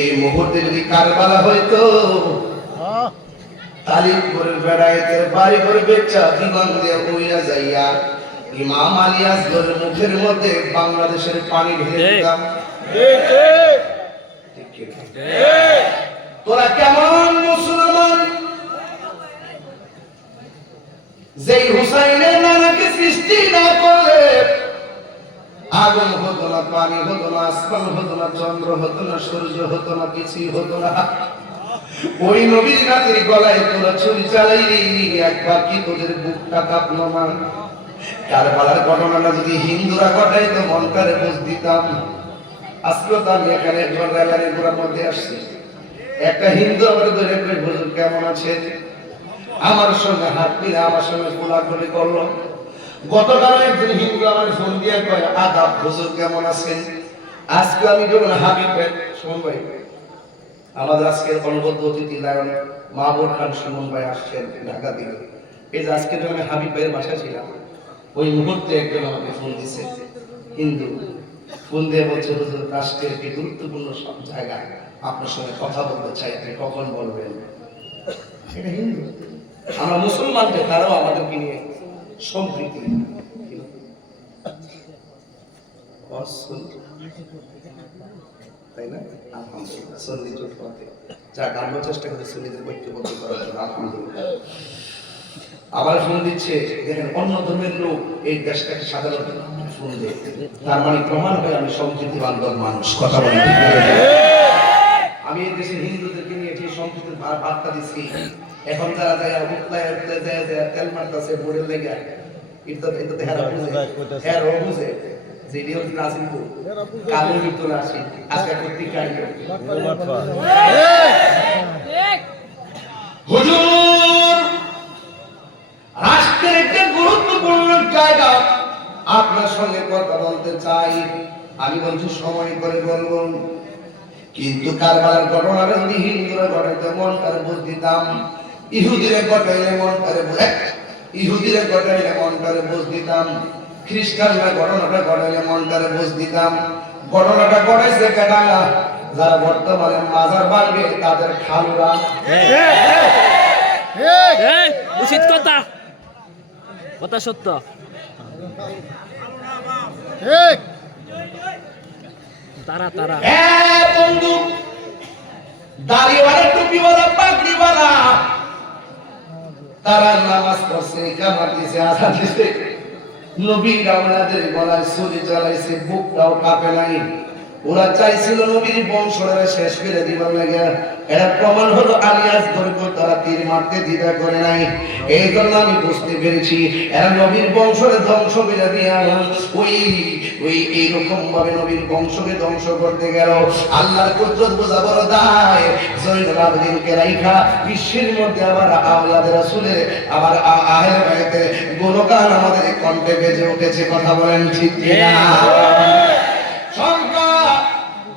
এই মুহূর্তে যদি কারবালা হইতো তালিমপুরের বেড়াইতের বাড়ি করে বেচা বিমান দিয়ে উইয়া যাইয়া ইমাম আলী আসগরের মুখের মধ্যে বাংলাদেশের পানি ঢেলে দিতাম। তোরা কেমন মুসলমান যেই হুসাইনের নানাকে সৃষ্টি না করলে আগুন হতো না, পানি হতো না, আসমান হতো না, চন্দ্র হতো না, সূর্য হতো না, কিছুই হতো না। ওই নবীর নাতির গলায় তোরা ছুরি চালাইলি, একবার কি তোদের বুকটা কাঁপলো না? কারবালার ঘটনাটা যদি হিন্দুরা ঘটাইতো মনটারে বুঝ দিতাম। আজকেও তো আমি এখানে একজন রেলারের গোড়ার মধ্যে আসছি, একটা হিন্দু আমার ধরে হুজুর কেমন আছে, আমার সঙ্গে হাত মিলে আমার সঙ্গে কোলাকুলি করলো। গতকাল একজন হিন্দু আমার ফোন দিয়ে কয় আদাব হুজুর কেমন আছেন। আজকে আমি যখন হাবিবের শুনবাই আমাদের আজকের অনুবদ্ধ অতিথি লায়ন মাহবুব খান সুমন ভাই আসছেন ঢাকা থেকে। এই যে আজকে যখন আমি হাবিব ভাইয়ের বাসা ছিলাম, ওই মুহূর্তে একজন আমাকে ফোন দিছে হিন্দু, ফোন দিয়ে বলছে হুজুর রাষ্ট্রের একটি গুরুত্বপূর্ণ সব জায়গায় আপনার সঙ্গে কথা বলতে চাই, আপনি কখন বলবেন? এটা হিন্দু। আমরা মুসলমানদের তারাও আমাদেরকে নিয়ে সম্প্রীতি, তাই না? আলহামদুলিল্লাহ সন্নি জোট করতে যাক আমরা চেষ্টা করি সন্নিদের ঐক্যবদ্ধ করার জন্য। আলহামদুলিল্লাহ। আবার ফোন দিচ্ছে, দেখেন অন্য ধর্মের লোক এই দেশটাকে সাধারণত ফোন দেয়, তার মানে প্রমাণ হয় আমি সম্প্রীতি বান্ধব মানুষ। কথা বলি আমি এই দেশের হিন্দুদেরকে নিয়ে ঠিক সম্প্রীতির বার্তা দিচ্ছি। এখন যারা যায় উতলায় যায় তেল মারতেছে বোর্ডের লেগে, এটা হেরা বুঝে যে এটি হচ্ছে নাসিমপুর কালো ভিতরে আসি আজকে পত্রিকা হুজুর রাষ্ট্রের একটা গুরুত্বপূর্ণ জায়গা আপনার সঙ্গে কথা বলতে চাই। আমি বলছি সময় করে বলবো, কিন্তু কারবালার ঘটনাটা যদি হিন্দুরা ঘটাইতে মনটারে বুঝ দিতাম, ইহুদিরা ঘটাইলে মনটারে বুঝ দিতাম, খ্রিস্টানরা ঘটনাটা ঘটাইলে মনটারে বুঝ দিতাম। ঘটনাটা ঘটাইছে কেটা? যারা বর্তমানে মাজার বাঁধবে তাদের খালুরা। উচিত কথা, কথা সত্য। তারা তারা বন্ধু দাড়িওয়ালা টুপিওয়ালা পাগড়িওয়ালা তারা নামাজ পড়ছে, কামাত দিছে, আযান দিছে, নবী রাওলাদের গলায় ছুরি চালাইছে, বুকটাও কাঁপে নাই। ওরা চাইছিল নবীর বংশটা শেষ করে দিবার লাগে। এর প্রমাণ হলো আলী আসগরকে তারা তীর মারতে দ্বিধা করে নাই। এই জন্য আমি বুঝতে পেরেছি এরা নবীর বংশকে ধ্বংস করে দিয়া ওই এইরকম ভাবে নবীর বংশকে ধ্বংস করতে গেল। আল্লাহর কুদরত বোঝা বড় দায়। জয়নুল আবেদিনকে রাইখা বিশ্বের মধ্যে আবার আওলাদ রাসূলের আবার আহলে বাইতের গুণগান আমাদের কণ্ঠে বেজে উঠেছে। কথা বলেন ঠিক কিনা? সংখ্যা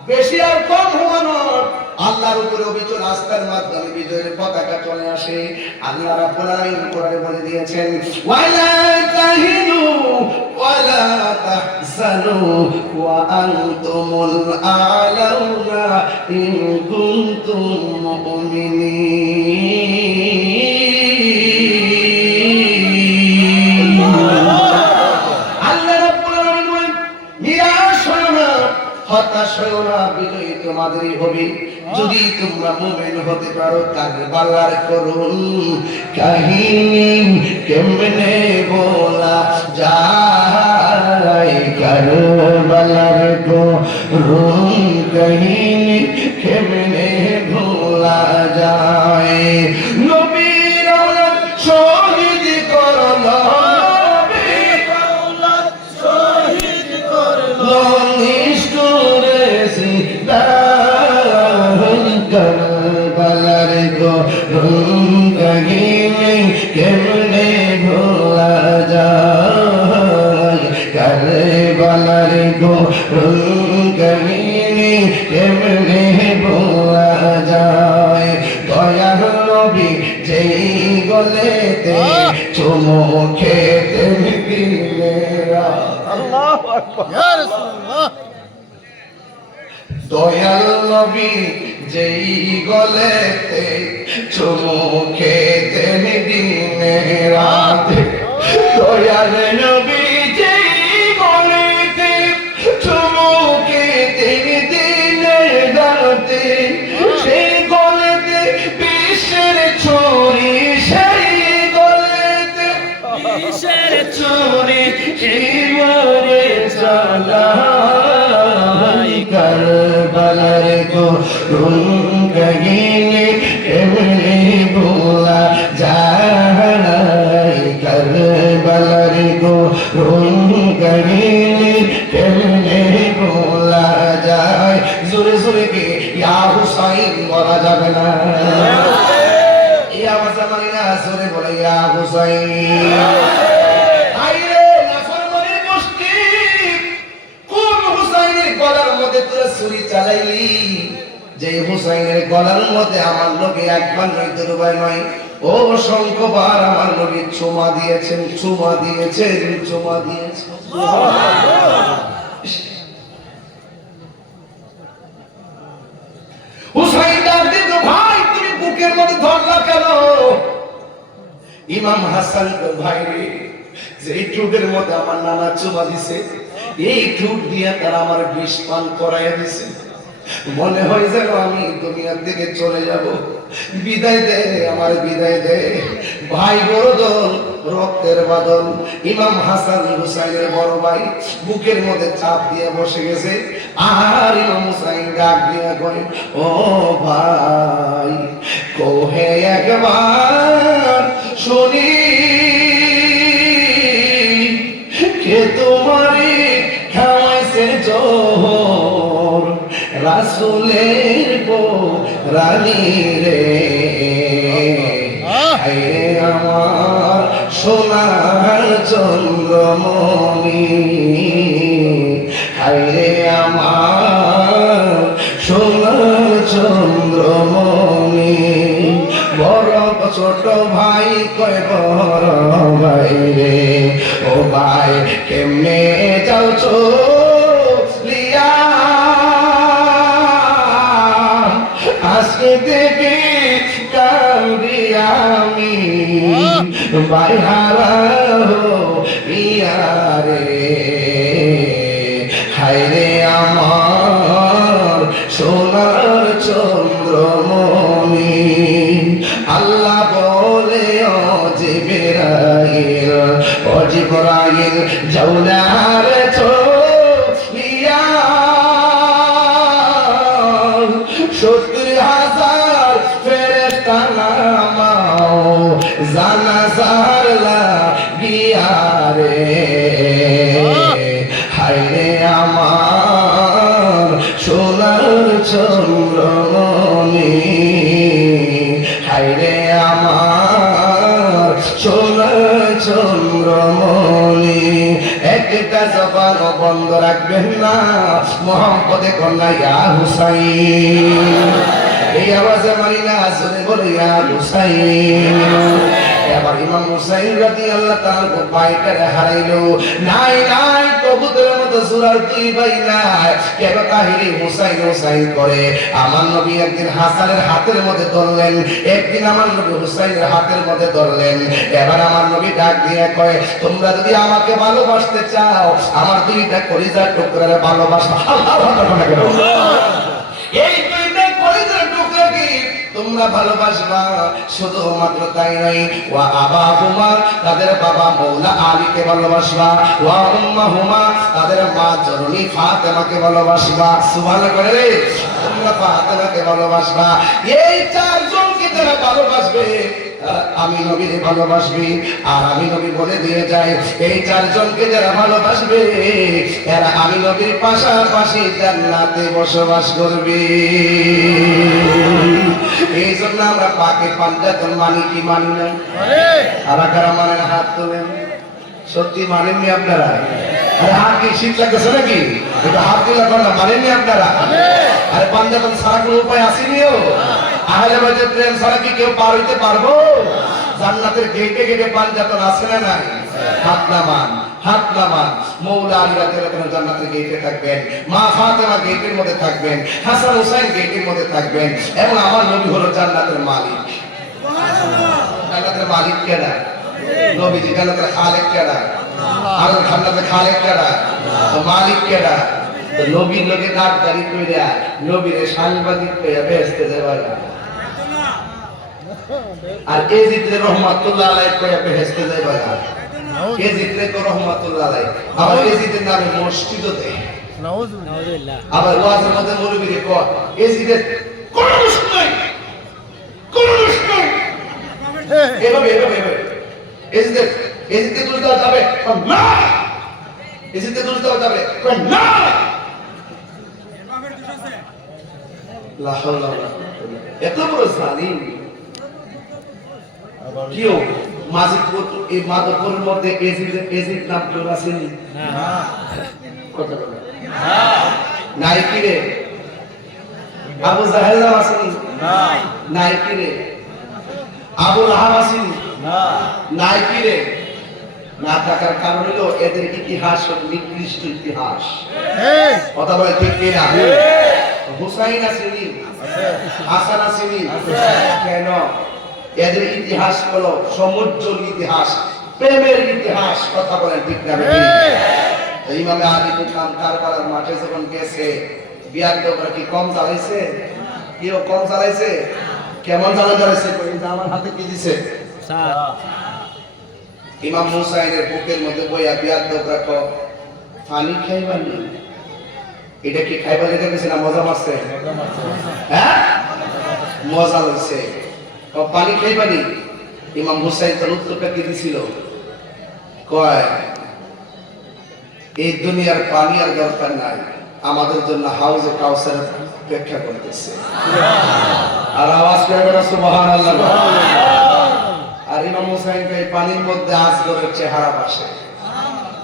বেশি আর কম হওয়ানোর আল্লাহর উপরে অবিচল আস্থার মাধ্যমে বিজয়ের পতাকা চলে আসে। আল্লাহ রাব্বুল আলামিন কোরআনে বলে দিয়েছেন, ওয়ালা তাহিনু ওয়ালা তাহজানু ওয়া আনতুমুল আ'লাউনা ইন কুনতুম মুমিনিন। আল্লাহ রাব্বুল আলামিন বলেন, নিরাশ হয়ো না, হতাশ হয়ো না, বিজয়ী তোমাদেরই হবে যদি তোমরা মুমিন হতে পারো। কারবালার করুন কাহিনী কেমনে বলা যায়, কারবালার করুন কাহিনী কেমনে ভোলা যায়। নবীর আওলাদ শহীদ করলো, কারবালার কাহিনী কেমনে ভোলা যায়, কারবালার কাহিনী কেমনে ভোলা যায়। দয়ার নবী যেই গলেতে চুমু খেতে দিলে, আল্লাহু আকবার, ইয়া রাসূলুল্লাহ। দয়াল নবী যেই গলেতে চুমু খেতেন দিনে রাতে, দয়াল নবী যেই গলেতে চুমু খেতেন দিনে রাতে, সেই গলেতে বিশ্বের ছড়ি, সেই গলেতে কিসের চোরে মরে চালাই, কারবালার গো রুঙ্গিনে কেমনে ভোলা যায়, কারবালার গো রুঙ্গিনে কেমনে ভোলা যায়। জোরে জোরে কে ইয়া হুসাইন বলা যাবে না, ইয়া মাসামানি না, জোরে বলে ইয়া হুসাইন। ছুরি চালাইলি, যে হুসাইনের গলার মধ্যে আমার নবী একবার নয় দুবার নয় ও সংখ্যবার আমার নবী চুমা দিয়েছেন, চুমা দিয়েছেন, চুমা দিয়েছেন। হুসাইন ডাক দিল, ভাই তুমি বুকের মধ্যে ধরলা কেন? ইমাম হাসান ভাই রে, যে ঠোঁটের মধ্যে আমার নানা চুমা দিছে, এই ঠোঁট দিয়ে তারা আমার বিষ পান করাইয়া দিছে। মনে হয় যেন আমি দুনিয়ার দিকে চলে যাব, বিদায় দে আমার, বিদায় দে। ভাই বড় দল, রক্তের বাদল। ইমাম হাসান হুসাইনের বড় ভাই বুকের মধ্যে চাপ দিয়ে বসে গেছে, আর ইমাম হুসাইন ডাক দিয়ে কয়, ও ভাই কোহে একবার শুনি, কে তোমারে খাওয়াইছে জোহর, রাসূলের গো রানী রে, হায়রে আমার সোনার চন্দ্রমণি, হায়রে আমার সোনার চন্দ্রমণি। বড় ছোট ভাই কয় বড় ভাই রে, ও ভাই কেমনে যাও চলিয়া, আজকে দেখে কান্দি আমি, ভাই হারাও ইয়া রে, হায়রে আমার সোনার চন্দ্রমণি। আল্লাহ বলে ও জিবরাইল, ও জিবরাইল জাওলার চলিয়া, 70,000 ফেরেশতা নামাও জানাজার লাগিয়া রে, হায়রে আমার সোনার চন্দ্রমণি, হায়রে আমার সোনার চন্দ্রমণি। একটা জবান বন্ধ রাখবেন না, মোহাম্মদে কন্যা ইয়া হুসাইন, এই আওয়াজে মানি না, আসলে বলে ইয়া হুসাইন। এবার ইমাম হুসাইন রাদিয়াল্লাহু তাআলা ভাইটারে হারাইলো, নাই নাই কবুতরের মতো সুরার দুই ভাই নাই, কেন কাহিনী হুসাইন হুসাইন করে। আমার নবী একদিন হাসানের হাতের মধ্যে ধরলেন, একদিন আমার নবী হুসাইনের হাতের মধ্যে ধরলেন। এবার আমার নবী ডাক দিয়ে কয়, তোমরা যদি আমাকে ভালোবাসতে চাও, আমার দুইটা কলিজার টুকরারে ভালোবাসো। আল্লাহু আকবার। এই দুইটা কলিজার টুকরা কি তোমরা ভালোবাসবা? শুধুমাত্র তাই নয়, ওয়া আবাহুমা, তাদের বাবা মৌলা আলীকে ভালোবাসবা, ওয়া উম্মাহুমা, তাদের মা জননী ফাতেমাকে ভালোবাসবা। সুবহানাল্লাহ করে রে, তোমরা ফাতেমাকে ভালোবাসবা। এই চারজনকে যারা ভালোবাসবে আমি নবীকে ভালোবাসবি। আর আমি নবী বলে দিয়ে যাই, এই চারজনকে যারা ভালোবাসবে এরা আমি নবীর পাশাপাশি জান্নাতে বসবাস করবে। এই জন্য আমরা পাকে পাঞ্জাতন মানি কি মানি না? আর কারা মানেন হাত তোলেন। সত্যি মানেননি আপনারা? আরে হাত কি শীত লাগতেছে নাকি? এটা হাত দিলে না, মানেননি আপনারা? আরে পাঞ্জাতন ছাড়া কোনো উপায় আসেনিও? আহলে বাইতের প্রেম ছাড়া কি কেউ পার হইতে পারবো? জান্নাতের গেটে গেটে পাঞ্জাতন আছে না নাই? হাত নামান, হাত নামান। মৌলা আলী রাদিয়াল্লাহু আনহু জান্নাতের গেটে থাকবেন, মা ফাতেমা গেটের মধ্যে থাকবেন, হাসান হুসাইন গেটের মধ্যে থাকবেন, এবং আমার নবী হলো জান্নাতের মালিক। জান্নাতের মালিক কেডা? নবীজি। জান্নাতের খালেক কেডা? আর জান্নাতের খালেক কেডা? তো মালিক কেডা? তো নবীর লোকে গাদ্দারি কইরা নবীরে সাংবাদিক কইরা বেহেশতে যাবে না, আর এজিদে রহমাতুল্লাহ আলাইহি কইরা বেহেশতে যাবে না। এজিদে তো রহমাতুল্লাহ আলাইহি, আবার এজিদের নামে মসজিদও দেয়। নাউজুবিল্লাহ। আবার ওয়াজের মধ্যে মৌলবীরে কয় এজিদের কোন দোষ নাই, কোন দোষ নাই। এভাবে এভাবে এভাবে এজিদকে দোষ দেওয়া যাবে না, এজিদকে দোষ দেওয়া যাবে না। লা হাওলা ওয়ালা কুওয়াতা ইল্লা বিল্লাহ। এত বড় জালিম কেউ মাঝিপুর, এই মাধবপুরের মধ্যে এজিদ নাম কেউ আসেনি? কথা বলে নাই কি রে? আবু জাহেল নাম আসেনি? নাই কি রে? আবু লাহাব আসেনি? নাই কি রে? না থাকার কারণ হলো এদের ইতিহাস নিকৃষ্ট ইতিহাস। কথা বলে ঠিক কিনা? হুসাইন আসেনি, হাসান আসেনি, কেন? এদের ইতিহাস হলো সমুজ্জ্বল ইতিহাস, প্রেমের ইতিহাস। কথা বলেন ঠিক না? ইমামে আলী ইমাম কারবালার মাঠে যখন গেছে, বিয়াদবরা কি কম জ্বালাইছে? কেউ কম জ্বালাইছে? কেমন জ্বালাইছে? আমার হাতে কি দিছে? ইমাম হুসাইনের বুকের মধ্যে বইয়া বিয়াদবরা কো পানি খাইবানি। এটা কি খাইবা লেগে গেছে না মজা মারছে? হ্যাঁ, মজা হইছে। পানি খাইবানি। ইমাম হুসাইন তার উত্তরটা কি দিছিল? কয় এই দুনিয়ার পানি আর দরকার নাই, আমাদের জন্য হাউজে কাউসার অপেক্ষা করতেছে। আর আওয়াজ করে না সুবহানাল্লাহ। আর ইমাম হুসাইনকে এই পানির মধ্যে আসগরের চেহারা ভাসে,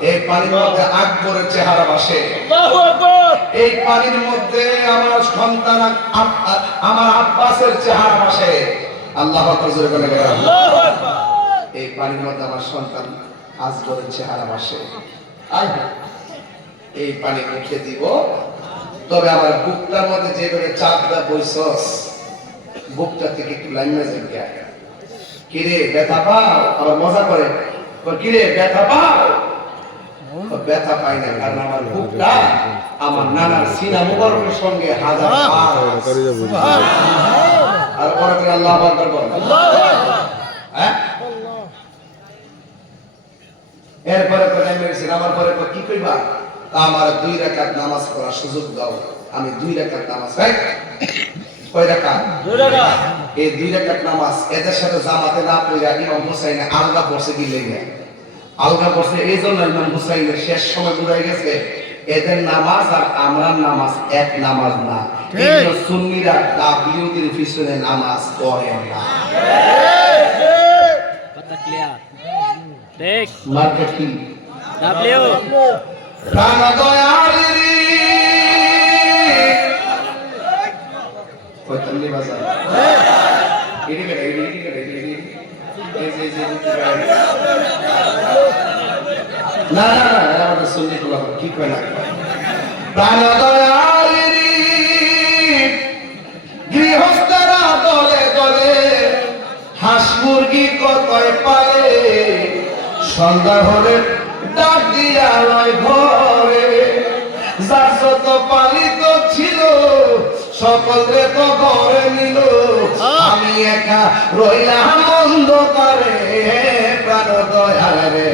এই পানির মধ্যে আকবরের চেহারা ভাসে, এই পানির মধ্যে আমার সন্তান আমার আব্বাসের চেহারা ভাসে। আল্লাহু আকবার জোরে বলে গেলাম। এই পানির মধ্যে আমার সন্তান আসগরের চেহারা ভাসে। এই পানি মুখে দিব, তবে আমার বুকটার মধ্যে যে করে চাপটা বইছস, বুকটা থেকে একটু লাইনে যাইয়া কিরে ব্যথা পাও? আবার মজা করে কিরে ব্যথা পাও? ব্যথা পাই না, কারণ আমার বুকটা আমার নানার সিনা মুবারকের সঙ্গে হাজার পার। আর পরে করে আল্লাহু আকবার বল। হ্যাঁ, এরপরে কথা মেরেছেন, আমার পরে কি কইবা? আমার 2 রাকাত নামাজ পড়ার সুযোগ দাও, আমি 2 রাকাত নামাজ। ভাই কয় রাকাত? 2 রাকাত। এই 2 রাকাত নামাজ এদের সাথে জামাতে না পড়ে ইমাম হুসাইন আলগা পড়ছে কি লেগে? আলগা পড়ছে এই জন্য ইমাম হুসাইনের শেষ সময় বুঝাই গেছে এদের নামাজ আর আমরার নামাজ এক নামাজ না। এই সুন্নিরা তাবলিগের পিছনে নামাজ পড়ে না। কথা ক্লিয়ার? ঠিক। মার্কেট কি? ডাব্লিউ প্রাণ দয়ালি কইতামনি বাজার এডি কেডা এডি কেডা এডি না না না, আমাদের সুন্নি গুলো কি কয় না? প্রাণ দয়ালি গৃহস্থরা দলে দলে হাঁস মুরগি কতই পালে, সন্ধ্যা হলে ডাক দিয়া লয় ঘরে, যার যত পালিত ছিল সকলে তো ঘরে নিল, আমি একা রইলাম অন্ধকারে। প্রাণ দয়াল রে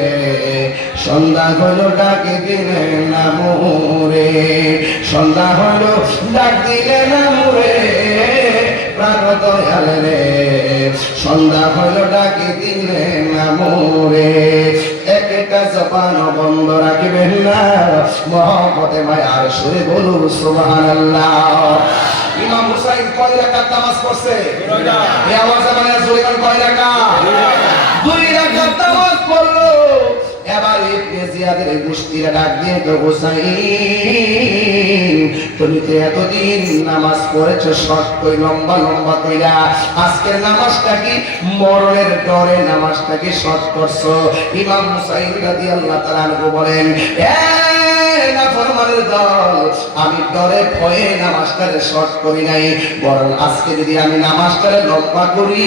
সন্ধ্যা হইল ডাকে দিলে না মোরে, সন্ধ্যা হইল ডাক দিলে না মোরে। প্রাণ দয়াল রে সন্ধ্যা হইল ডাকে দিলে না মোরে। একটা জবান বন্ধ রাখবেন না, মহব্বতে মায়ার সুরে বলুন সুবহানাল্লাহ। ইমাম হুসাইন কয় রাকাত নামাজ পড়ছে? এই আওয়াজে মানে জোরে কোন কয় রাকাত? 2 রাকাত নামাজ পড়লো। এবার ইবনে জিয়াদের গোষ্ঠীরা ডাক দিয়ে তো হুসাইন তুমি তো এতদিন নামাজ পড়েছো শর্ট কই লম্বা লম্বা কইরা আজকের নামাজটা কি মরণের ডরে নামাজটা কি শর্ট করছো ইমাম হুসাইন রাদিয়াল্লাহু তাআলা আনহু বলেন নাফরমানের দল আমি ডরে ভয়ে নামাজটারে শর্ট করি নাই বরং আজকে যদি আমি নামাজটারে লম্বা করি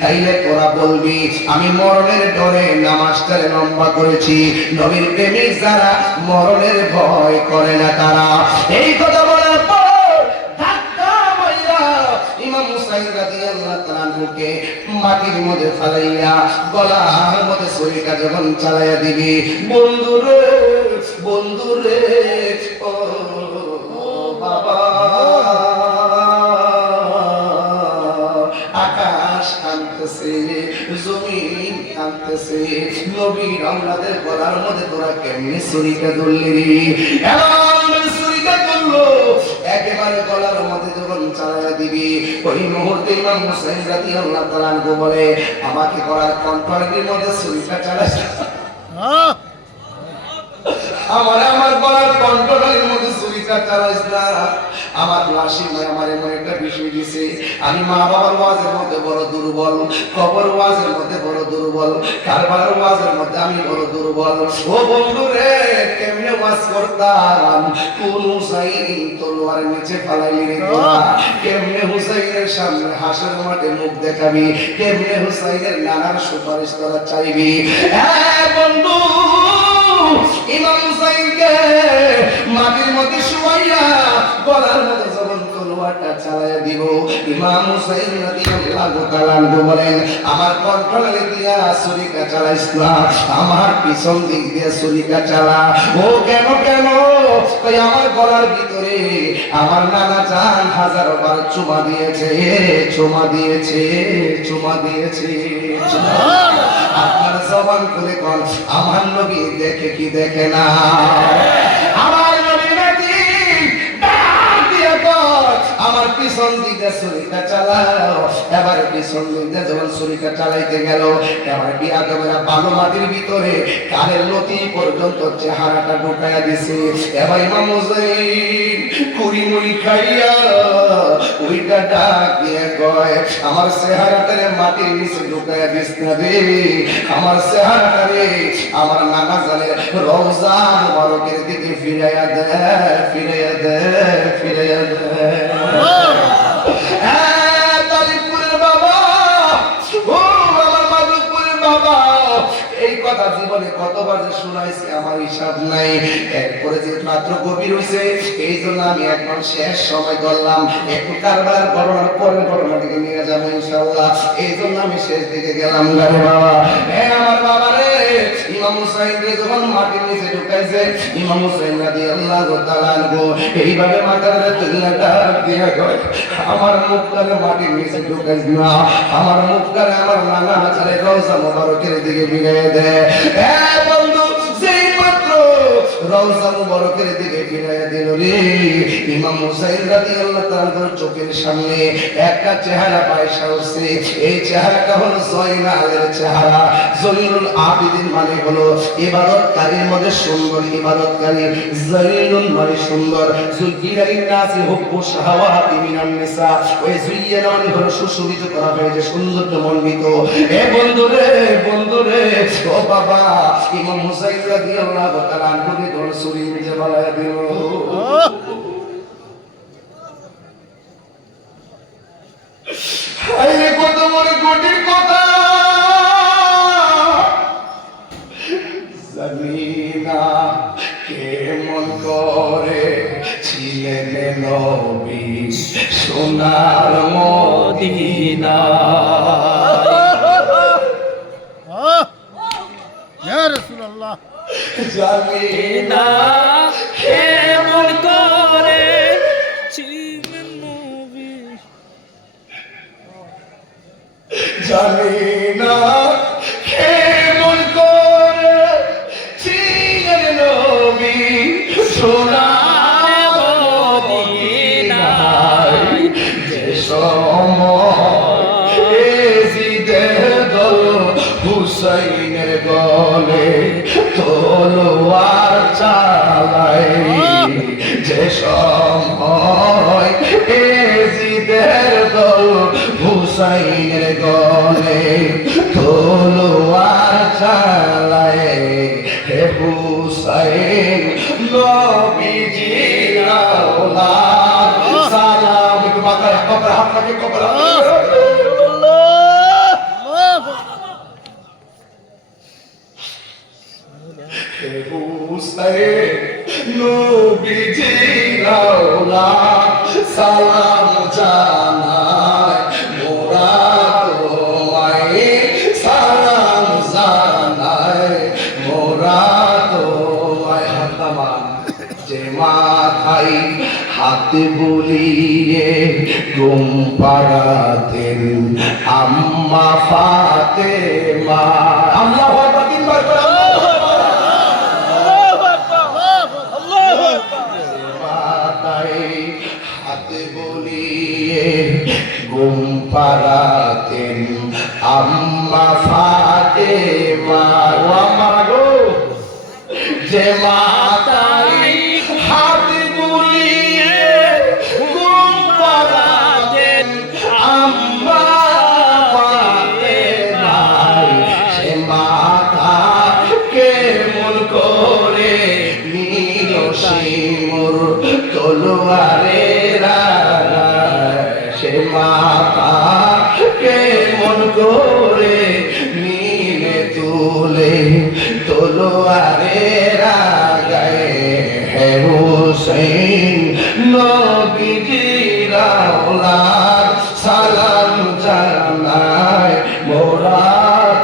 তাইলে তোরা বলবি আমি মরণের ডরে নামাজটারে লম্বা করেছি নবীর প্রেমিক যারা মরণের ভয় করে না তারা এই কথা বলার পর ধাক্কা মাইরা ইমাম হুসাইন রাদিয়াল্লাহু তাআলা আনহুকে মাটির মধ্যে ফালাইয়া গলার মধ্যে ছুরিটা যখন চালাইয়া দিবি বন্ধুরে বন্ধুরে ও বাবা আকাশ কাঁদতেছে জমিন কাঁদতেছে নবীর আমাদের গলার মধ্যে তোরা কেমনি ছুরিটা ধরলি এমন ছুরিটা ধরলো একেবারে গলার মধ্যে যখন চালাইয়া দিবি ওই মুহূর্তে ইমাম হুসাইন রাদিয়াল্লাহু তাআলা আনহু বলে আমাকে গলার কণ্ঠের মধ্যে ছুরিটা চালাইছে আমার গলার কণ্ঠের মধ্যে ছুরিটা চালাইছ না আমার লাশি নয় আমার এমন একটা বিষয় দিছে আমি মা বাবার ওয়াজের মধ্যে বড় দুর্বল কবর ওয়াজের মধ্যে বড় দুর্বল কারবালার ওয়াজের মধ্যে আমি বড় দুর্বল ও বন্ধু রে কেমনে ওয়াজ করতাম কোন হুসাইন তলোয়ার নিচে ফালাইলি রে তোরা কেমনে হুসাইনের সামনে হাসর মাঠে মুখ দেখাবি কেমনে হুসাইনের নানার সুপারিশ করা চাইবি বন্ধু ইমাম হুসাইনকে মাটির মধ্যে শুয়াইয়া গলার মধ্যে যখন তলোয়ারটা চালাইয়া দিব ইমাম হুসাইন রাদিয়াল্লাহু তাআলা আনহু বলেন আমার কণ্ঠনালী দিয়া ছুরিটা চালাইস না আমার পিছন দিক দিয়ে ছুরিটা চালা ও কেন কেন তাই আমার গলার ভিতরে আমার নানা জান হাজার বার চুমা দিয়েছে চুমা দিয়েছে চুমা দিয়েছে আপনার জবান খুলে কোন আমার নবী দেখে কি দেখে না আমার নবী নাকি ডাক দিয়া কর আমার পিছন দিকে ছুরিটা চালাও এবার পিছন দিকে যখন ছুরিটা চালাইতে গেল এবার বিয়াদবেরা বালু মাটির ভিতরে কানের লতি পর্যন্ত চেহারাটা ঢুকাইয়া দিছে এবার ইমাম হুসাইন কুড়ি মুড়ি খাইয়া ওইটা ডাক দিয়ে কয় আমার চেহারাটারে মাটির নিচে ঢুকাইয়া দিস না রে আমার চেহারাটারে আমার নানা জানের রওজা মুবারকের দিকে ফিরাইয়া দে ফিরাইয়া দে ফিরাইয়া দে তালিপুরের বাবা ও আমার মাধবপুরের বাবা এই কথা জীবনে কতবার যে শুনাইছি আমার হিসাব নাই এরপরে যে রাত্র গভীর হইছে এই জন্য আমি একদম শেষ সময় ধরলাম একটু কারবালার ঘটনার পরের ঘটনা থেকে নিয়ে যাবো ইনশাআল্লাহ এই জন্য আমি শেষ দিকে গেলাম গারে বাবা আমার বাবা রে ইমাম হুসাইন রে যখন মাটির নিচে ঢুকাইছে ইমাম হুসাইন রাদিয়াল্লাহু তাআলা আনহু এইভাবে মাথাটা তুলে ডাক দিয়া কয় আমার মুখটারে মাটির নিচে ঢুকাইছ না আমার মুখটারে আমার নানা হাজারে রওজা মুবারকের দিকে ফিরিয়ে দে বন্ধু যেই মাত্র রওজা মুবারকের দিকে ফিরিয়ে দিল রে ইমাম হুসাইন রাদিয়াল্লাহু তাআলার চোখের সামনে একটা চেহারা পায়সা হচ্ছে এই চেহারাটা হলো জয়নালের চেহারা জয়নুল আবিদিন মানে হলো ইবাদতকারীর মধ্যে সুন্দর ইবাদতকারী জয়নুল মানে সুন্দর জুলকিরাইন নাসি হুব্বু শাহাওয়াতি মিনান নিসা ওই জুইয়ানা মানে হলো সুশোভিত করা হয়েছে সৌন্দর্যমণ্ডিত বন্ধু রে ও বাবা ইমাম হুসাইন রাদিয়াল্লাহু তাআলা আনহুকে ধরে ছুরি নিচে ফালাইয়া দিল আরে কত বড় কঠিন কথা জানিনা কেমন করে ছিলেন নবী সোনার মদিনা ইয়া রাসূলুল্লাহ জানিনা কেমন করে ছিলেন নবী জানিনা কেমন করে ছিলেন নবী সোনার মদিনায় যে সময় এজিদের দল হুসাইন হুসাইনের গলে তলোয়ার চালায় যে সময় এজিদের দল হুসাইনের গলে তলোয়ার চালায় হে হুসাইন নবীজির আওলাদ সালাম একটু মাথায় কবর হাত রাখে কবর হুসাইন নবীজির আওলাদ সালাম জানায় মোরা তোমায় সালাম জানায় মোরা তোমায় হাতামান যে মাথায় হাত বুলিয়ে ঘুম পাড়াতেন আম্মা ফাতেমা আল্লাহু আকবার তিনবার করে হাত বলিয়ে ঘুম পাড়াতেন আম্মা ফাতেমা ও আম্মা গো যে মাতাই হাত বুলিয়ে ঘুম পাড়াতেন আম্মা ফাতেমা সে মাতা কেমন করে নীল শিমুর তলোয়ারে সে মাতা কেমন করে নিলে তুলে তলোয়ারে গায়ে হে হুসাইন নবীজির আওলাদ সালাম জানায় মোরা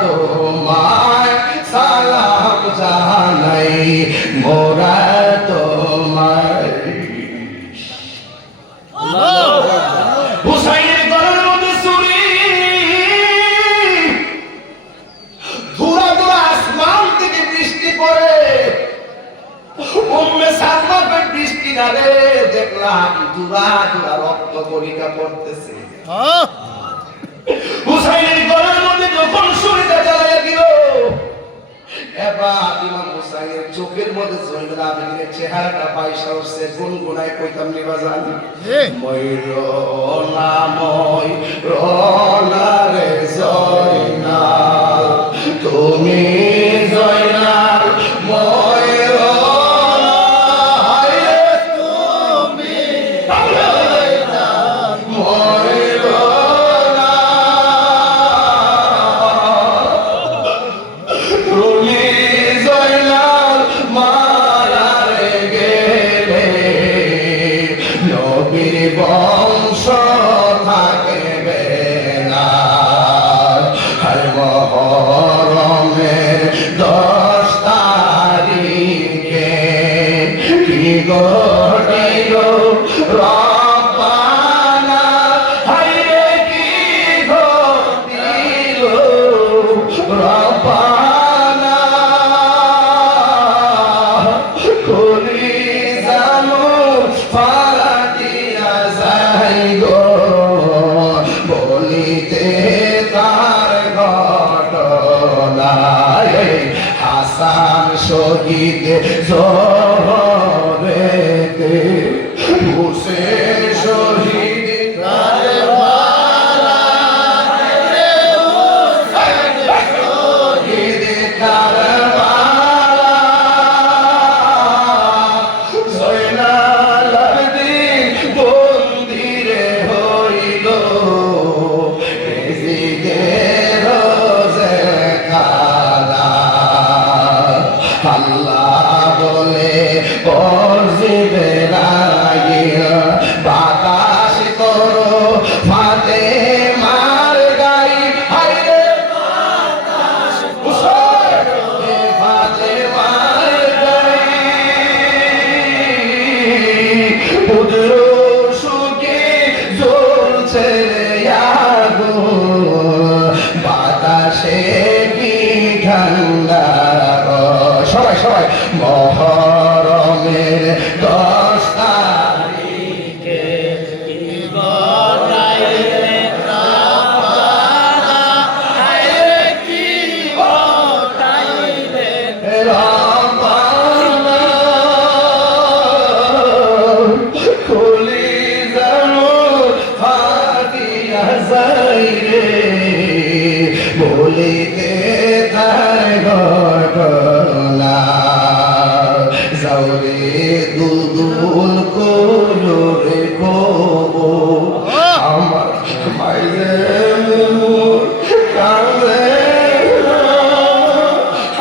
তোমায় সালাম জানাই মোরা তোমায় হুসাইনের গলার মধ্যে ছুরি ধুরা ধুরা আসমান থেকে বৃষ্টি পড়ে উম্মে সালমা বৃষ্টি না রে দেখলাম ধুরা ধুরা রক্ত কণিকা পড়তেছে হুসাইনের গলার মধ্যে যখন ছুরিটা জ্বালাইয়া দিল এবার ইমাম হুসাইনের চোখের মধ্যে জয়নুল আবেদিনের চেহারাটা পয়সা উঠছে গুনগুনায় কইতাম নিবা জানি ময়ূরনাময় রনারে জয়নাল তুমি জয়নাল বংশ থাকবে না হর মহরমের 10 তারিখে কি ঘটিল রব্বানা হায়রে কি ঘটিল রব্বানা খুলি জানো বলিতে তার ঘটনায় হাসান শহীদ জহরেতে হুসেন শহীদ শহীদ কারবালা জয়নাল আবেদিন বন্দিরে হইল আল্লাহ বলে যাই রে বলিতে তার ঘটনা যাও রে দুলদুল করো রে কবো আমার মায়ের মোর কান্দে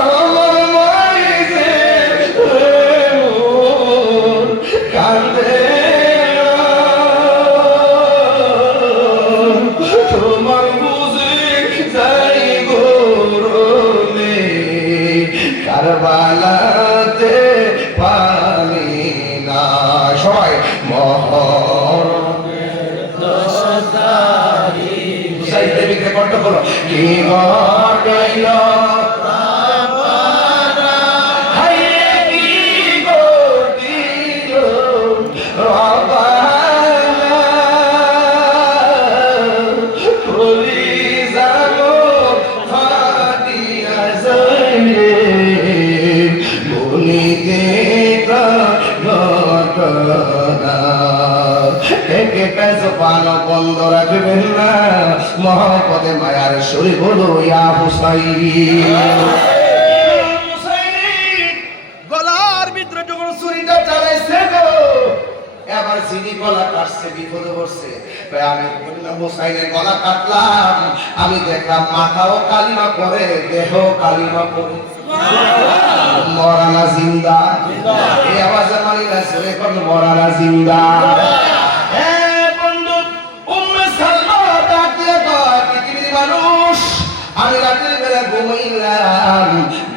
আমার মায়ের মোর কান্দে তোমার বুঝে যাই গোরনে কারবালাতে পানি না সবাই মহর কণ্ঠ করো কি ঘটাইল বন্ধ রাখবেন না মহব্বতে মায়ার শরীর বলো ইয়া হুসাইন গলার ভিতরে যখন ছুরিটা চালাইছে গো এবার সিনি গলা কাটছে বিপদে পড়ছে আমি বললাম হুসাইনের গলা কাটলাম আমি দেখলাম মাথাও কালিমা পড়ে দেহ কালিমা পড়ে মরানা জিন্দা এই আওয়াজে মানি না সরে কোন মরানা জিন্দা আমি রাতের বেলা ঘুমাইলাম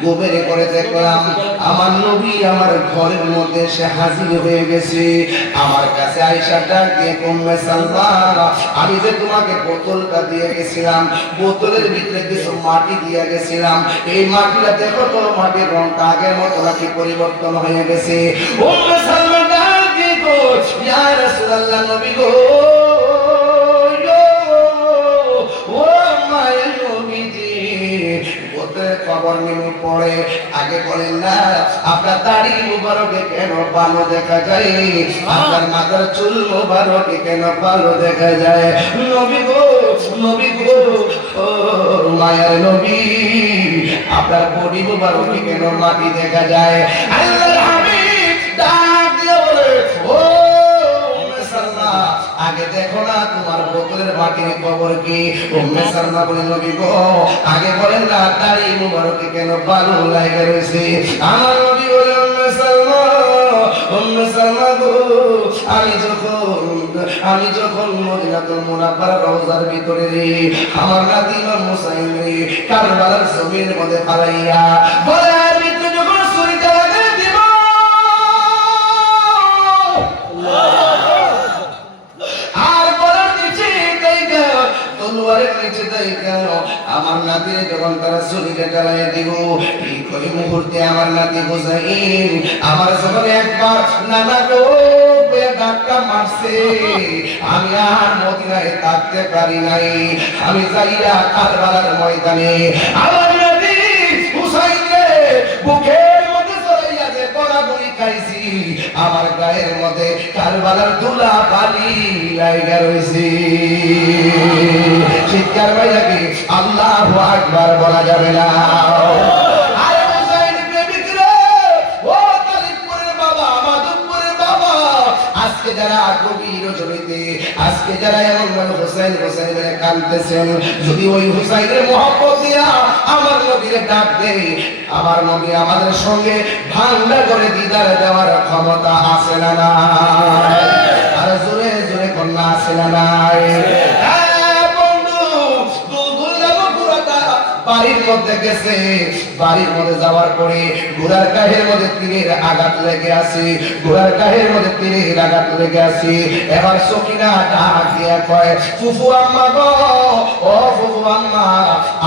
গোবেরে করে দেখলাম আমার নবী আমার ঘরের মধ্যে সে হাজির হয়ে গেছে আমার কাছে আয়েশা ডাক দিয়ে উম্মে সালমা আমি যে তোমাকে বোতলটা দিয়ে গেছিলাম বোতলের ভিতরে কিছু মাটি দিয়ে গেছিলাম এই মাটিটা দেখো তো মাটির রংটা আগের মতো নাকি পরিবর্তন হয়ে গেছে উম্মে সালমা ডাক দিয়ে গো ইয়া রাসূলুল্লাহ নবী গো খবর নিয়ে পড়ে আগে বলেন না আপনার দাড়ি মুবারকে কেন ভালো দেখা যায় আপনার মাথার চুল মুবারকে কেন ভালো দেখা যায় নবী গো ও মায়ের নবী আপনার বডি মুবারকে কেন মাটি দেখা যায় আল্লাহর হাবিব ডাক দিয়ে বলে ও আগে দেখো না তোমার বোতলের মাটির খবর কি উম্মে সালমা বলে নবী গো আগে বলেন না দাড়ি মুবারকে কেন ভালো লাগে রয়েছে আমার নবী বলে উম্মে সালমা গো আমি যখন মদিনাতুল মুনাওয়ারার রওজার ভিতরে রে আমার নাতি ইমাম হুসাইন রে কারবালার জমিনের মধ্যে ফালাইয়া বলার ভিতরে যখন ছুরিটা লাগিয়ে দিব আমার নাতিরে যখন তারা ছুরিটা চালাই দিব ঠিক ওই মুহূর্তে আমার নাতি হুসাইন আমার যখন একবার নানা গো ধাক্কা মারছে আমি আর মদিনায় থাকতে পারি নাই আমি যাইয়া কারবালার ময়দানে আমার নাতি হুসাইন রে বুকের মধ্যে চলাইয়া যে গড়াগড়ি খাইছি আমার গায়ের মধ্যে কারবালার দুলা বালি লাইগা রইছে চিৎকার বাইরে কি আল্লাহু আকবার বলা যাবে না আরে হুসাইন প্রেমিক রে ও তালিবপুরের বাবা মাধবপুরের বাবা আজকে যারা গভীর রজনীতে আজকে যারা এমন ভাবে হুসাইন বলে কাঁদতেছেন যদি ওই হুসাইনের মহব্বত দিয়া আমার নবীরে ডাক দেই আমার নবী আমাদের সঙ্গে ভাঙা করে দিদার দেওয়ার ক্ষমতা আছে না নাই আর জোরে জোরে কন্যা আছে না নাই বাড়ির মধ্যে গেছে বাড়ির মধ্যে যাওয়ার পরে ঘোড়ার গায়ের মধ্যে তীরের আঘাত লেগে আছে ঘোড়ার গায়ের মধ্যে তীরের আঘাত লেগে আছে এবার সকিনা ডাক দিয়ে কয় ফুফু আম্মা গো ও ফুফু আম্মা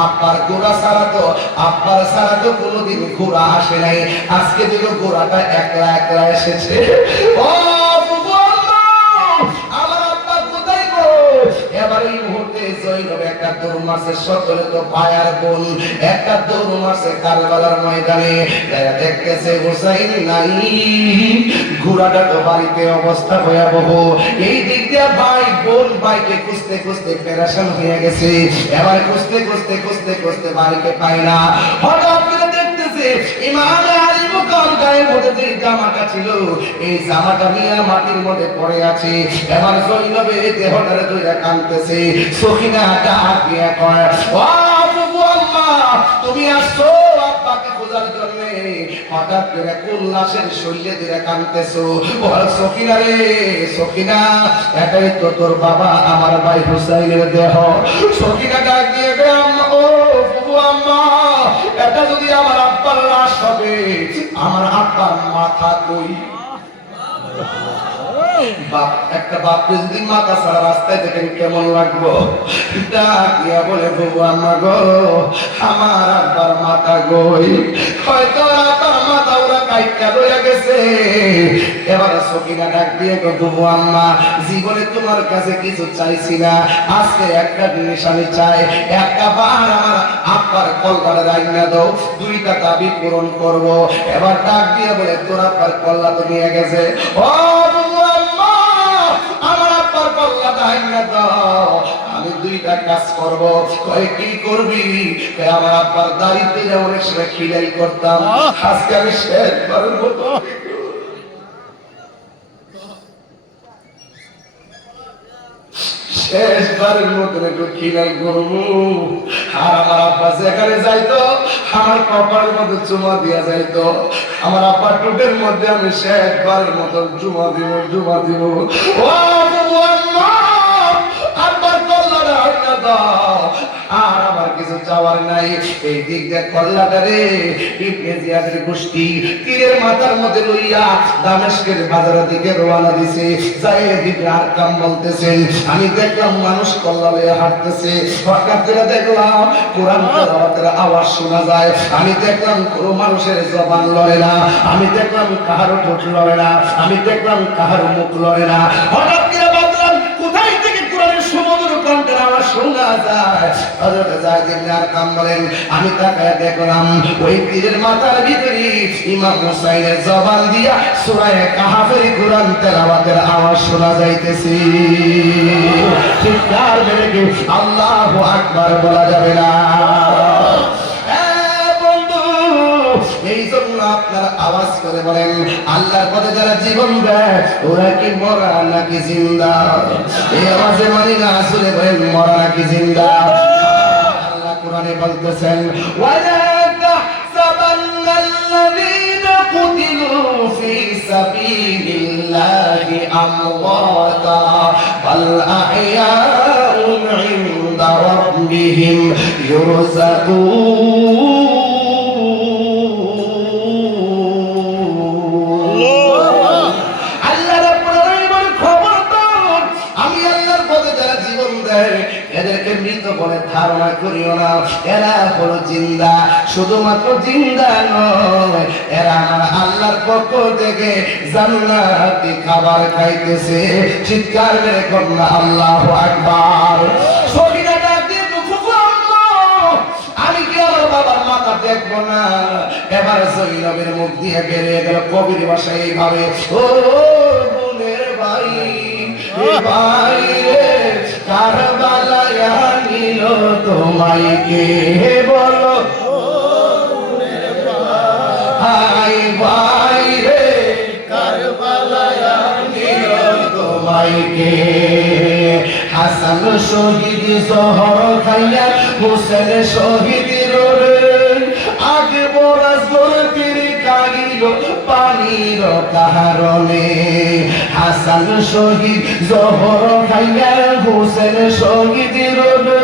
আব্বার ঘোড়া ছাড়া তো কোনোদিন ঘোড়া আসে নাই আজকে দেখো ঘোড়াটা একলা একলা এসেছে ও ফুফু আম্মা আমার আব্বা কোথায় গো এবার এবার এই মুহূর্তে জয়নব একটা দৌড় মারছে, সকলে তো ভাইয়ার বোন, একটা দৌড় মারছে কারবালার ময়দানে। দেখতেছে হুসাইন নাই, ঘোড়াটা তো বাড়িতে অবস্থা ভয়াবহ। এই দিক দিয়ে ভাই বোন ভাইকে খুঁজতে খুঁজতে পেরেশান হয়ে গেছে। এবার খুঁজতে খুঁজতে খুঁজতে খুঁজতে বাড়িতে পায় না। হঠাৎ করে দেখতেছে ইমামে আলী মুকাম গায়ের মধ্যে যে জামাটা ছিল, এই জামাটা নিয়ে মাটির মধ্যে পড়ে আছে। এবার জয়নবের দেহটারে ধরে কাঁদতেছে। সখিনা ডাক দিয়ে কয়, ও বুবু আম্মা, তুমি আসছো আব্বাকে খোঁজার জন্য? হঠাৎ করে কোন লাশের শরীরে ধরে কাঁদতেছো? ও সখিনা রে, সখিনা, এটাই তো তোর বাবা আমার ভাই হুসাইনের দেহ। সখিনা ডাক দিয়ে বে আম্মা, ও বুবু আম্মা, এটা যদি আমার আব্বার লাশ হবে, আমার আব্বার মাথা কই? বাপ, একটা বাপকে যদি মাথা ছাড়া রাস্তায় দেখেন কেমন লাগবো? ডাক দিয়া বলে, বুবু আম্মা গো, আমার আব্বার মাথা কই? হয়তো আব্বার মাথা ওরা কাইটা লইয়া গেছে। এবার সকিনা ডাক দিয়ে গো, বুবু আম্মা, জীবনে তোমার কাছে কিছু চাইছি না, আজকে একটা জিনিস আমি চাই, একটা বার আমার আব্বার কলকাতা রাইনা দাও, দুইটা দাবি পূরণ করব। এবার ডাক দিয়ে বলে, তোর আব্বার কল্লা তো নিয়ে গেছে, ও বুবু আম্মা, আমার আব্বার কল্লাটা রাইনা দাও, আমি দুইটা কাজ করব। কয় কি করবি? আমার আব্বার দাড়িতে অনেক সময় খিলাই করতাম, আজকে আমি শেষবারের মতো শেষবারের মতন একটু খিলাই করবো। আর আমার আব্বা যেখানে যাইতো আমার কপালের মধ্যে চুমা দিয়া যাইতো, আমার আব্বার টুটের মধ্যে আমি শেষবারের মতন চুমা দিব, চুমা দিব। ও বুবু আম্মা, আব্বার কল্লাটা হইনা দাও, আর আমার কিছু চাওয়ার নাই। এই দিক দিয়ে কল্লাটা রে ইবনে জিয়াদের গোষ্ঠী তীরের মাথার মধ্যে লইয়া দামেস্কের বাজারের দিকে রওনা দিছে। যায়েদ ইবনে আরকাম বলতেছেন, আমি দেখলাম মানুষ কল্লা লইয়া হাঁটতেছে, হঠাৎ করে দেখলাম কোরআন তেলাওয়াতের আওয়াজ শোনা যায়। আমি দেখলাম কোনো মানুষের জবান লড়ে না, আমি দেখলাম কাহারও ঠোঁট লড়ে না, আমি দেখলাম কাহারও মুখ লড়ে না। হঠাৎ করে ভাবলাম কোথায় থেকে কোরআনের সমুদ্র কণ্ঠের আওয়াজ শোনা যায়। হযরত যায়েদ ইবনে আরকাম বলেন, আমি তাকায় দেখলাম ওই তীরের মাথার ভিতরে ইমাম হুসাইনের জবান দিয়া সূরা কাহফের কোরআন তেলাওয়াতের আওয়াজ শোনা যাইতেছে। চিৎকার মেরে কি আল্লাহু আকবার বলা যাবে না? এই জন্য আপনারা আওয়াজ করে বলেন, আল্লাহর পথে যারা জীবন দেয় ওরা কি মরা নাকি জিন্দা? এই আওয়াজে মানি না, আসলে বলেন মরা নাকি জিন্দা? আল্লাহ কোরআনে বলতেছেন, ওয়ালা তাহসাবান্নাল্লাযীনা কুতিলু ফী সাবিলিল্লাহি আমওয়াতা বাল আহইয়াউন ইনদা রাব্বিহিম ইউরযাকুন। এদেরকে মৃত বলে ধারণা করিও না, এরা হলো জিন্দা। শুধুমাত্র জিন্দা নয়, এরা আমার আল্লাহর পক্ষ থেকে জান্নাতি খাবার খাইতেছে। চিৎকার মেরে কন্যা আল্লাহু আকবার। সখিনা ডাক দিয়ে ফুফু আম্মা, আমি কি আমার বাবার মাথা দেখবো না? এবার জয়নবের মুখ দিয়ে বেরিয়ে গেল কবির ভাষায় এইভাবে, ও বোনের ভাই, ভাই রে, কারবালায় নিল তোমায় কে বলো? ভাই ভাই রে, কারবালায় নিল তোমায় কে? হাসান শহীদ জহর খাইয়া হোসেন শহীদ রে, আগে বরাস গরতির কাহিল পানির কারণে। হাসান শহীদ জহর খাইয়া হোসেন শহীদ রে,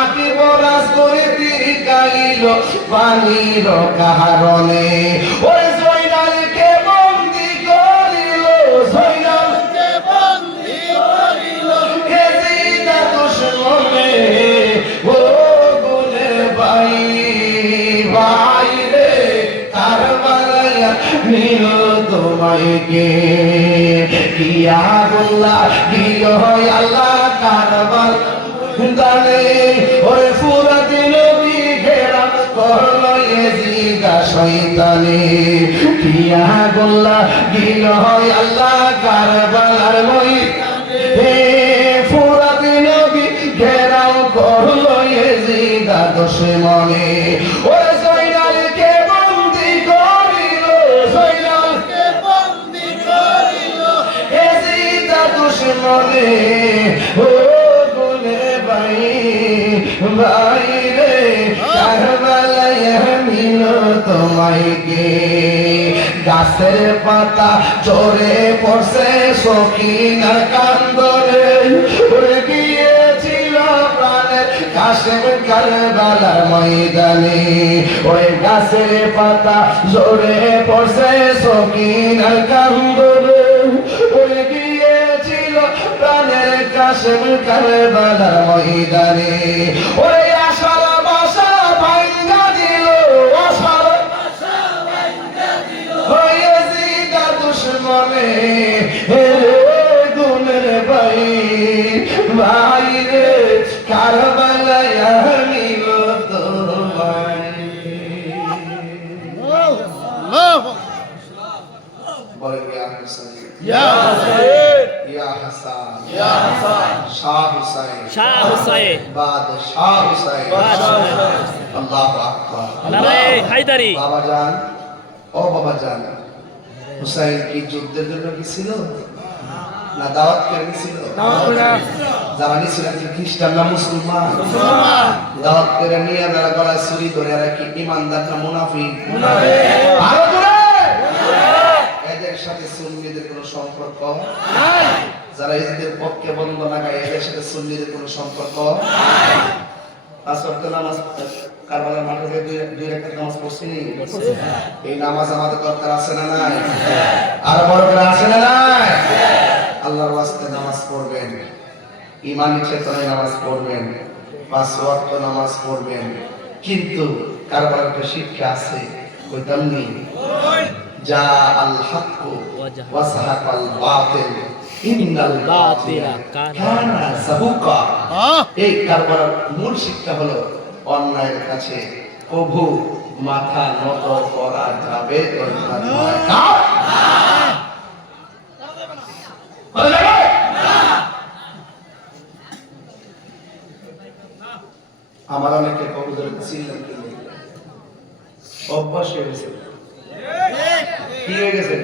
আগে বরাস গরতির কাহিল পানির কারণে। ওই জয়নালকে বন্দী করিল, জয়নালকে বন্দী করিল এজিদা দুশমনে। ও বলে ভাই, ভাই রে, কারবালায় নিল তোমায় কে? ইয়া আল্লাহ, ইয়া আল্লাহ, কারবালায় ওরে ফুরাত নবী ঘেরা করলো এজিদা শয়তানে কিয়া গোল্লা গিল হয় আল্লাহ কারবালার ময়দানে হে ফুরাত নবী ঘেরাও করলো এজিদা দুশমনে ওরে জয়নালকে বন্দী করিল জয়নালকে বন্দী করিল এজিদা দুশমনে ও গুনে ভাই ভাই রে কারবালায় মিল তোমায় কে গাছের পাতা জোরে পড়ছে সখিনার কান্দরে উড়ে গিয়েছিল প্রাণের কাশেম কারবালার ময়দানে ওই গাছের পাতা জোরে পড়ছে সখিনার কান্দরে উড়ে গিয়েছিল প্রাণের কাশেম কারবালার ময়দানে ওরে আশার বাসা ভাঙ্গা দিল আশার হয়েছিদা দুশমনে হে গুনের ভাই ভাই রে কারবালায় নিল তোমায় আল্লাহ বলেন ইয়া হুসাইন ইয়া হুসাইন ইয়া হাসান ইয়া হাসান শাহ হুসাইন শাহ হুসাইন বাদশাহ হুসাইন আল্লাহু আকবার নারায়ে হায়দারি বাবা জান ও বাবা জান হুসাইন কি যুদ্ধের জন্য কি ছিল না দাওয়াত করে ছিল যারা নিয়েছিলেন কি খ্রিস্টান না মুসলমান দাওয়াত করে নিয়ে যারা গলায় ছুরি ধরে এরা কি ইমানদার না মুনাফিক আরো জোরে এদের সাথে সুন্নিদের কোনো সম্পর্ক নাই যারা এদের পক্ষে বন্দনা গায় এদের সাথে সুন্নিদের কোনো সম্পর্ক নাই পাঁচ ওয়াক্ত নামাজ কারবালার মাঠে দুই রাকাত নামাজ পড়ছিনি এই নামাজ আমাদের দরকার আছে না নাই আর বড় করে আছে না নাই আল্লাহর ওয়াস্তে নামাজ পড়বেন ঈমানি চেতনায় নামাজ পড়বেন পাঁচ ওয়াক্ত নামাজ পড়বেন কিন্তু কারবালার একটা শিক্ষা আছে কইতাম নি যা আল হক ওয়া সাহাকাল বাতিল ইন্নাল বাতিলা কানা সাহুকা এই কারবালার মূল শিক্ষা হলো অন্যায়ের কাছে কবু মাথা নত করা যাবে আমার অনেকে কবুতরের ছিলেন অভ্যাস হয়ে গেছে কি হয়ে গেছে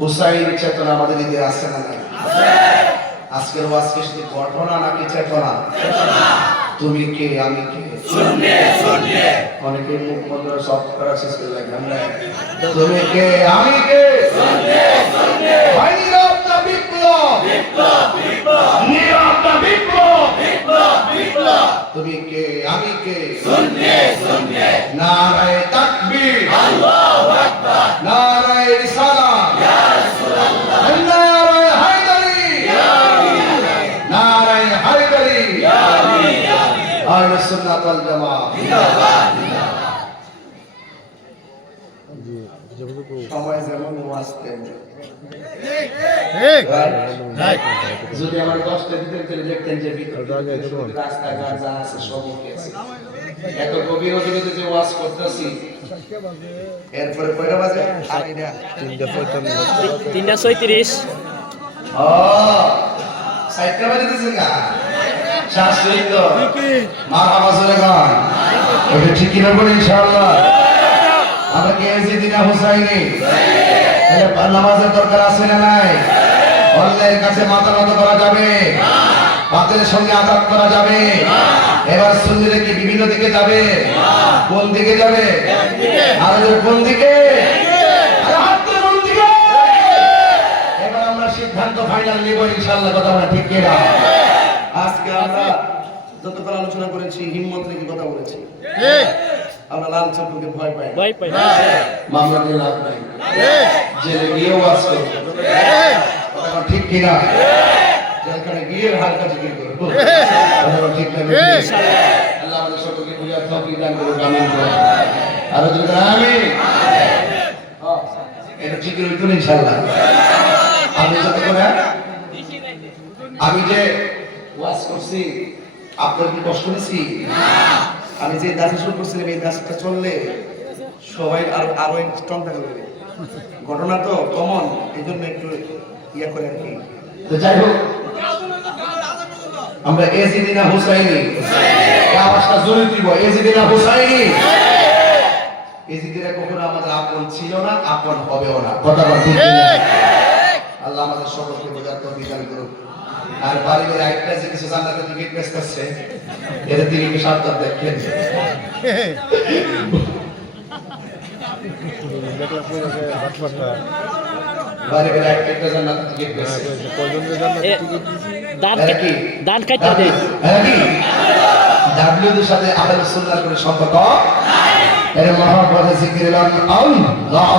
হুসাইন চেতনা আমাদের দিকে আসছে না নাই আজকের ওয়াজ কি শুধু ঘটনা নাকি চেতনা তুমি কে আমি কে অনেকে মুখ বন্ধ সব করার চেষ্টা করে তুমি কে আমি কে নীরবতা বিপ্লব নীরবতা বিপ্লব তুমি কে আমি কে নারায়ে তাকবীর আল্লাহু আকবার নারায়ে রিসালাত ইয়া রাসূলুল্লাহ নারায়ে হায়দারি ইয়া নারায়ে হায়দারি ইয়া আহলে সুন্নাত ওয়াল জামাত জিন্দাবাদ সময় যেমন ওয়াজতে যদি আমার 10টা ভিতরে চলে দেখতেন যে রাস্তাঘাট যা আছে সব ওকে আছে এত গভীর অধিকতে যে ওয়াজ করতেছি এরপরে কয়টা বাজে 3:36 ও সাইটটা বাজে দিছে গা শাশুড়ি তো মারহাবা জোরে গান ওটা ঠিক কি না ইনশাআল্লাহ আমরা কে এজিদিনা হুসাইনি তাহলে নামাজের দরকার আছে না নাই অন্যের কাছে মাথা নত করা যাবে বাতিলের সঙ্গে আঘাত করা যাবে এবার সুন্নিরা কি বিভিন্ন দিকে যাবে কোন দিকে যাবে আর কোন দিকে আরে হাত তুলে কোন দিকে এবার আমরা সিদ্ধান্ত ফাইনাল নিব ইনশাআল্লাহ কথা বলা ঠিক কি না আজকে আমরা যতক্ষণ আলোচনা করেছি হিম্মত রেখে কথা বলেছি ঠিক আমরা লাল চক্রকে ভয় পাই না মামলা নিয়ে লাভ নাই জেলে গিয়েও আসবে কথা ঠিক কিনা যেখানে গিয়ে হালকা জিকির করবো কথা ঠিক না আল্লাহ আমাদের সকলকে বুঝার তৌফিক দান করুন আমিন আরো যদি আমিন এটা জিকির হইতো না ইনশাআল্লাহ আমি যত করে আমি যে ওয়াজ করছি আপনার কি কষ্ট নিছি? আমি যে দাস শুরু করছিলাম এই দাসটা চললে সবাই আরো স্ট্রং থাকবে। ঘটনা তো কমন, এই জন্য একটু ইয়া করে আর কি। তো যাই হোক, আমরা এজিদিনা হুসাইনি, এই আওয়াজটা জোরে দিব, এজিদিনা হুসাইনি। এজিদিরা কখনো আমাদের আপন ছিল না, আপন হবেও না। কথা বলতে আল্লাহ আমাদের সকলকে বোঝার তৌফিক দান করুক। আর বাড়ির একটা যে কিছু জান্নাতের টিকিট বেচতেছে, এদের দিকে কি সাবধান দেখেন। বাড়ির একটা জান্নাতের টিকিট বেচছে। দান কাটতে দে। ডাব্লিউদের সাথে আহলে সুন্নাহর কোনো সম্পর্ক? এর মহাপদে জিকির আল্লাহ।